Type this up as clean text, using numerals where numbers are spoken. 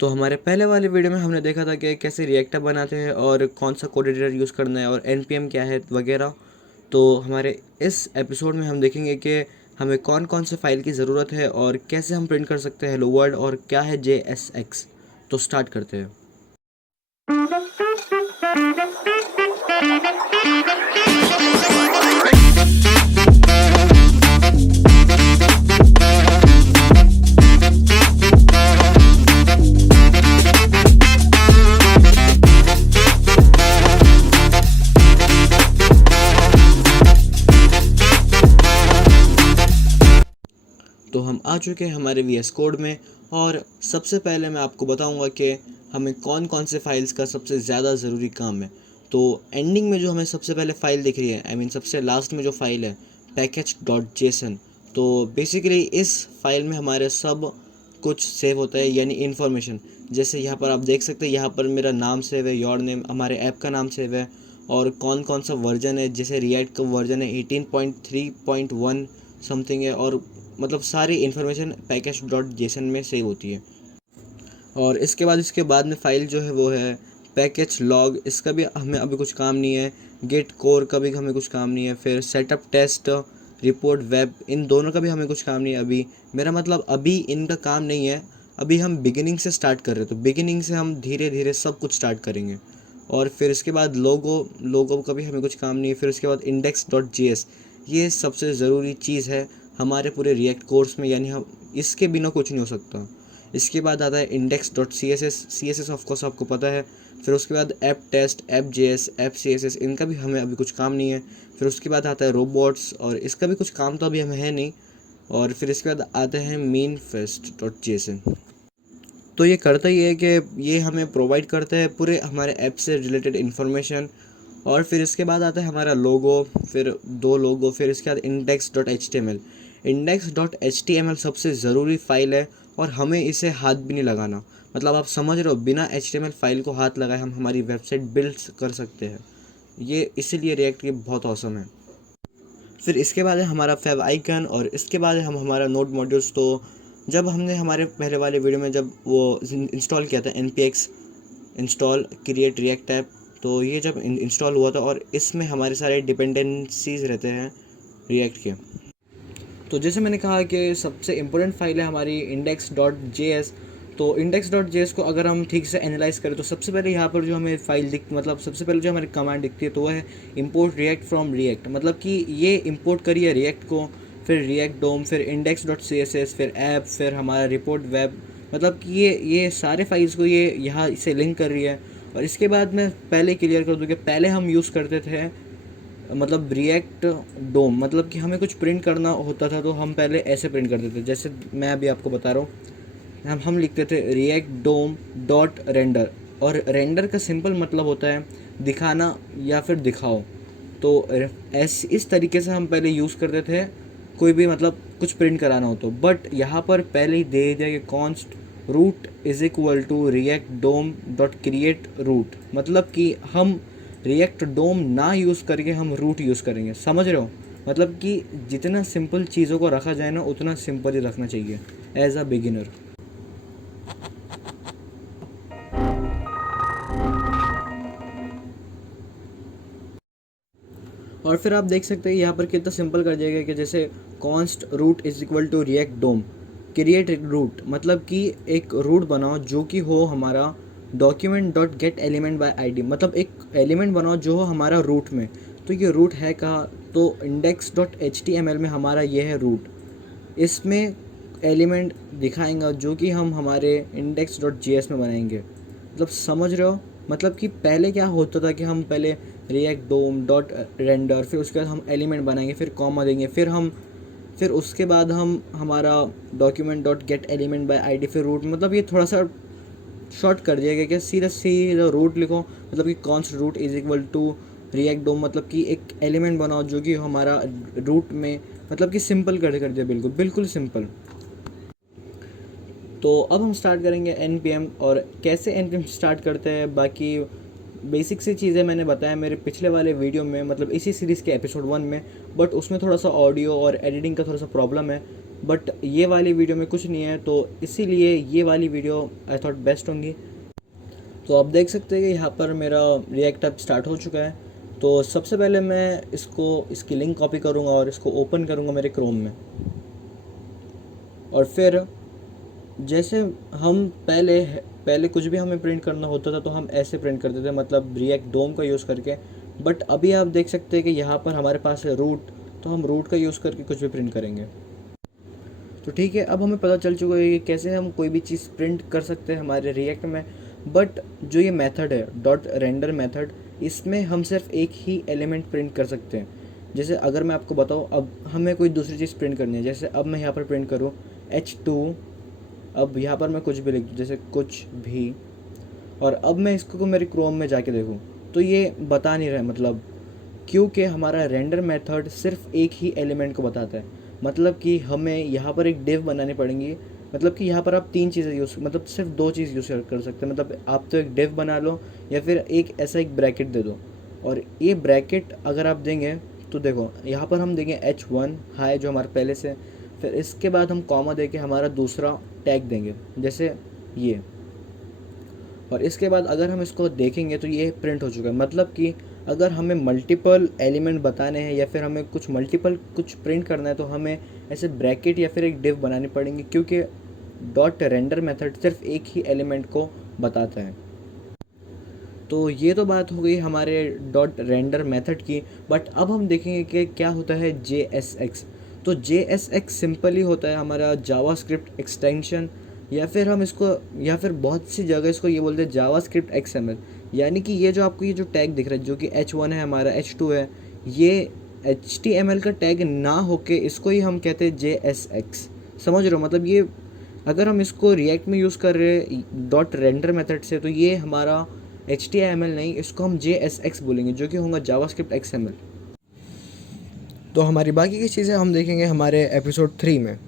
तो हमारे पहले वाले वीडियो में हमने देखा था कि कैसे रिएक्टर बनाते हैं और कौन सा कोड एडिटर यूज़ करना है और npm क्या है वगैरह। तो हमारे इस एपिसोड में हम देखेंगे कि हमें कौन कौन से फाइल की ज़रूरत है और कैसे हम प्रिंट कर सकते हैं हेलो वर्ल्ड और क्या है JSX। तो स्टार्ट करते हैं। तो हम आ चुके हैं हमारे VS कोड में और सबसे पहले मैं आपको बताऊंगा कि हमें कौन कौन से फाइल्स का सबसे ज़्यादा ज़रूरी काम है। तो एंडिंग में जो हमें सबसे पहले फ़ाइल दिख रही है, आई मीन सबसे लास्ट में जो फाइल है package.json। तो बेसिकली इस फाइल में हमारे सब कुछ सेव होता है, यानी इन्फॉर्मेशन। जैसे यहाँ पर आप देख सकते हैं, यहाँ पर मेरा नाम सेव है, योर नेम, हमारे ऐप का नाम सेव है और कौन कौन सा वर्जन है। जैसे रिएक्ट का वर्जन है 18.3.1 समथिंग है और मतलब सारी इन्फॉर्मेशन package.json में सेव होती है। और इसके बाद में फ़ाइल जो है वो है पैकेज लॉग। इसका भी हमें अभी कुछ काम नहीं है। गेट कोर का भी हमें कुछ काम नहीं है। फिर सेटअप टेस्ट, रिपोर्ट वेब, इन दोनों का भी हमें कुछ काम नहीं है अभी। मेरा मतलब अभी इनका काम नहीं है, अभी हम बिगिनिंग से स्टार्ट कर रहे हैं। तो बिगिनिंग से हम धीरे धीरे सब कुछ स्टार्ट करेंगे। और फिर इसके बाद लोगो का भी हमें कुछ काम नहीं है। फिर उसके बाद index.js, ये सबसे ज़रूरी चीज़ है हमारे पूरे रिएक्ट कोर्स में, यानी हम इसके बिना कुछ नहीं हो सकता। इसके बाद आता है index.css ऑफ कोर्स आपको पता है। फिर उसके बाद app test, app JS, app CSS, इनका भी हमें अभी कुछ काम नहीं है। फिर उसके बाद आता है रोबोट्स और इसका भी कुछ काम तो अभी हमें है नहीं। और फिर इसके बाद आते हैं mainfest.json। तो ये करता ही है कि ये हमें प्रोवाइड करता है पूरे हमारे ऐप से रिलेटेड इन्फॉर्मेशन। और फिर इसके बाद आता है हमारा लोगो, फिर दो लोगो, फिर इसके बाद index.html। index.html सबसे ज़रूरी फ़ाइल है और हमें इसे हाथ भी नहीं लगाना। मतलब आप समझ रहे हो, बिना HTML फाइल को हाथ लगाए हम हमारी वेबसाइट बिल्ड कर सकते हैं। ये इसीलिए रिएक्ट की बहुत औसम है। फिर इसके बाद है हमारा फेव आइकन और इसके बाद है हम हमारा नोड मॉड्यूल्स। तो जब हमने हमारे पहले वाले वीडियो में जब वो इंस्टॉल किया था npx install create react app, तो ये जब इंस्टॉल हुआ था और इसमें हमारे सारे डिपेंडेंसीज रहते हैं रिएक्ट के। तो जैसे मैंने कहा कि सबसे इम्पोर्टेंट फाइल है हमारी index.js। तो index.js को अगर हम ठीक से एनालाइज करें तो सबसे पहले यहाँ पर जो हमें फाइल मतलब सबसे पहले जो हमारी कमांड दिखती है तो वह है import react from react। मतलब कि ये इंपोर्ट करिए रिएक्ट को, फिर रिएक्ट डोम, फिर index.css, फिर ऐप, फिर हमारा रिपोर्ट वेब। मतलब कि ये सारे फाइल्स को ये यहाँ इसे लिंक कर रही है। और इसके बाद मैं पहले क्लियर कर दूँ कि पहले हम यूज़ करते थे मतलब रिएक्ट डोम। मतलब कि हमें कुछ प्रिंट करना होता था तो हम पहले ऐसे प्रिंट करते थे, जैसे मैं अभी आपको बता रहा हूँ। हम लिखते थे रिएक्ट डोम डॉट रेंडर। और रेंडर का सिंपल मतलब होता है दिखाना या फिर दिखाओ। तो इस तरीके से हम पहले यूज़ करते थे कोई भी मतलब कुछ प्रिंट कराना हो तो। बट यहाँ पर पहले ही दे दिया कि const root is equal to React DOM dot create root. मतलब कि हम रिएक्ट डोम ना यूज़ करके हम रूट यूज़ करेंगे। समझ रहे हो? मतलब कि जितना सिंपल चीज़ों को रखा जाए ना उतना सिंपल ही रखना चाहिए एज अ बिगिनर। और फिर आप देख सकते हैं यहाँ पर कितना सिंपल कर दिया गया कि जैसे const root is equal to React DOM create root. मतलब कि एक रूट बनाओ जो कि हो हमारा document dot get element by ID. मतलब एक एलिमेंट बनाओ जो हो हमारा रूट में। तो ये रूट है कहाँ? तो index.html में हमारा ये है रूट। इसमें एलिमेंट दिखाएंगा जो कि हम हमारे index.js में बनाएंगे। मतलब समझ रहे हो? मतलब कि पहले क्या होता था कि हम पहले रिएक्ट डोम डॉट रेंडर, फिर उसके बाद हम एलिमेंट बनाएंगे, फिर कॉमा देंगे, फिर उसके बाद हम हमारा document dot get element by ID, फिर रूट। मतलब ये थोड़ा सा शॉर्ट कर दिया गया कि सीधा रूट लिखो। मतलब कि const root is equal to React DOM. मतलब कि एक एलिमेंट बनाओ जो कि हमारा रूट में। मतलब कि सिंपल कर दिया, बिल्कुल बिल्कुल सिंपल। तो अब हम स्टार्ट करेंगे npm। और कैसे npm स्टार्ट करते हैं बाकी बेसिक सी चीज़ें मैंने बताया मेरे पिछले वाले वीडियो में, मतलब इसी सीरीज़ के एपिसोड 1 में। बट उसमें थोड़ा सा ऑडियो और एडिटिंग का थोड़ा सा प्रॉब्लम है। बट ये वाली वीडियो में कुछ नहीं है, तो इसीलिए ये वाली वीडियो आई थॉट बेस्ट होंगी। तो आप देख सकते हैं कि यहाँ पर मेरा रिएक्ट अब स्टार्ट हो चुका है। तो सबसे पहले मैं इसकी लिंक कॉपी करूँगा और इसको ओपन करूँगा मेरे क्रोम में। और फिर जैसे हम पहले कुछ भी हमें प्रिंट करना होता था तो हम ऐसे प्रिंट करते थे, मतलब रिएक्ट डोम का यूज़ करके। बट अभी आप देख सकते हैं कि यहाँ पर हमारे पास है रूट, तो हम रूट का यूज़ करके कुछ भी प्रिंट करेंगे। तो ठीक है, अब हमें पता चल चुका है कि कैसे हम कोई भी चीज़ प्रिंट कर सकते हैं हमारे रिएक्ट में। बट जो ये मेथड है डॉट रेंडर मेथड, इसमें हम सिर्फ एक ही एलिमेंट प्रिंट कर सकते हैं। जैसे अगर मैं आपको बताऊँ, अब हमें कोई दूसरी चीज़ प्रिंट करनी है। जैसे अब मैं यहाँ पर प्रिंट करूँ H2, अब यहाँ पर मैं कुछ भी लिख दूँ, जैसे कुछ भी, और अब मैं इसको मेरे क्रोम में जाके देखूँ तो ये बता नहीं रहा है, मतलब क्योंकि हमारा रेंडर मेथड सिर्फ एक ही एलिमेंट को बताता है। मतलब कि हमें यहाँ पर एक डिव बनानी पड़ेंगी, मतलब कि यहाँ पर आप तीन चीज़ें मतलब सिर्फ दो चीज़ यूज़ कर सकते हैं। मतलब आप तो एक डिव बना लो या फिर एक ऐसा एक ब्रैकेट दे दो। और ये ब्रैकेट अगर आप देंगे तो देखो यहाँ पर हम देंगे H1 हाई जो हमारे पहले से, फिर इसके बाद हम कॉमा दे के हमारा दूसरा टैग देंगे जैसे ये। और इसके बाद अगर हम इसको देखेंगे तो ये प्रिंट हो चुका है। मतलब कि अगर हमें मल्टीपल एलिमेंट बताने हैं या फिर हमें कुछ प्रिंट करना है तो हमें ऐसे ब्रैकेट या फिर एक डिव बनानी पड़ेंगी, क्योंकि डॉट रेंडर मेथड सिर्फ एक ही एलिमेंट को बताता है। तो ये तो बात हो गई हमारे डॉट रेंडर मेथड की। बट अब हम देखेंगे कि क्या होता है JSX। तो JSX सिंपली होता है हमारा जावास्क्रिप्ट एक्सटेंशन, या फिर हम इसको, या फिर बहुत सी जगह इसको ये बोलते हैं जावास्क्रिप्ट XML। यानी कि ये जो आपको ये जो टैग दिख रहा है जो कि H1 है हमारा, H2 है, ये HTML का टैग ना होके इसको ही हम कहते हैं JSX। समझ रहे हो? मतलब ये अगर हम इसको रिएक्ट में यूज़ कर रहे हैं डॉट रेंडर मेथड से, तो ये हमारा HTML नहीं, इसको हम JSX बोलेंगे जो कि होगा जावास्क्रिप्ट XML। तो हमारी बाकी की चीज़ें हम देखेंगे हमारे एपिसोड 3 में।